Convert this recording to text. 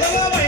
Baba